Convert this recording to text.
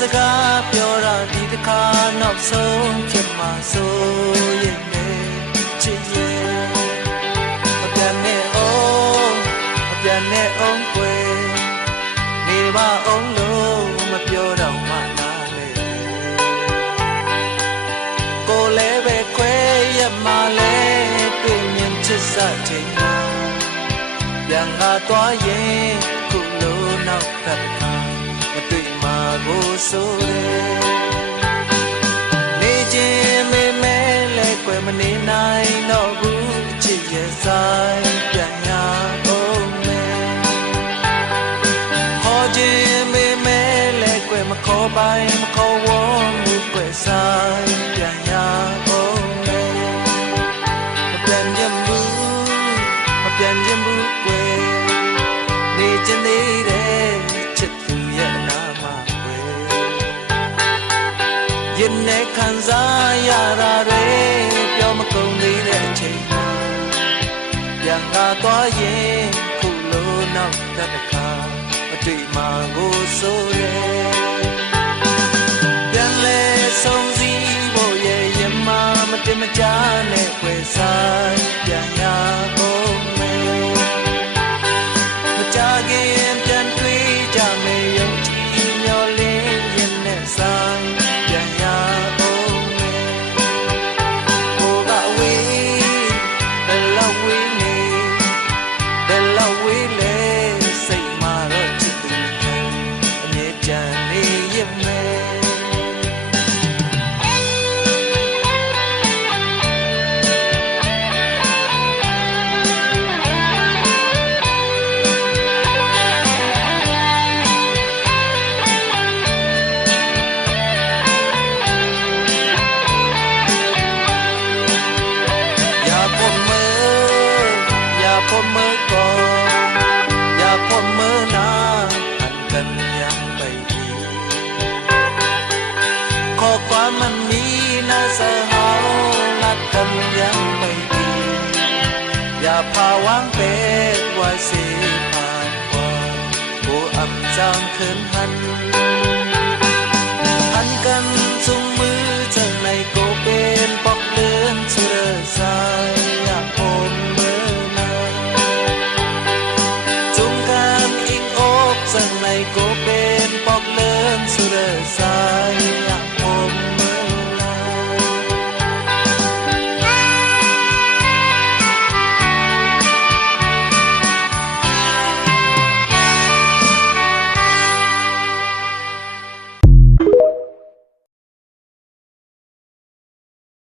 စကားပြောတာဒီတစ်ခါနောက်ဆုံးဖြစ်မှာဆိုရင်လည်းချစ်ရဲ့မပြန်နဲ့အောင်မပြန်နဲ့အောင်ကွယ်နေပါအောင်လို့မပြောတော့မှလားလေကိုလည်းပဲခွဲရမှလဲတွေ့မြင်ချစ်စချိန်မှာပြန်လာသွားရင်ခုလိုနောက်ထပ်တစ်ခါမတွေ့မှာကိုဆိုတယ်နေခြင်းမေမဲလဲကွယ်မနေနိုင်တော့ဘူးချစ်ရဲ့ဆိုင်ပြန်ရအောင်မယ်ခေါ်ခြင်းမေမဲလဲကွယ်မခေါ်ပိုင်မခေါ်ဝေါ်ဘူးကွယ်ဆိုင်ပြန်ရအောင်မယ်မပြန်ခြင်းဘူးမပြန်ခြင်းဘူးကွယ်နေခြင်းသေးတယ်ချစ်သူရဲ့နာမကွယ်ရင်နဲ့ခံစားရတာတွေပြောမကုန်သေးတဲ့အချိန်မှာပြန်လာသွားရင်ခုလိုနောက်တစ်ခါအတွေ့မှာကိုဆိုရဲပြန်လဲဆုံးစည်းဖို့ရဲ့ရမမတင်မကြနဲ့ခွဲဆိုင်ပြန်ရအောင်မယ်မကြခင်ပြန်တွေ့ကြမယ်ယုံကြည်မျှော်လင့်ရင်နဲ့ဆိုင်ပြန်ရအောင်မယ်ကိုကဝေးဘယ်လောက်ဝေးနေဘယ်လောက်ဝေးလဲစိတ်မှာတော့ချစ်သူအမြဲတမ်းနေရမယ်ผมเมื่อก่อนอยากผมเมื่อนานหันกันยังไม่ดีข้อความมันมีน่าเศร้ารักกันยังไม่ดีอย่าพาวางเป็ดว่าสิผ่านกว่าผู้อับจางคืนหัน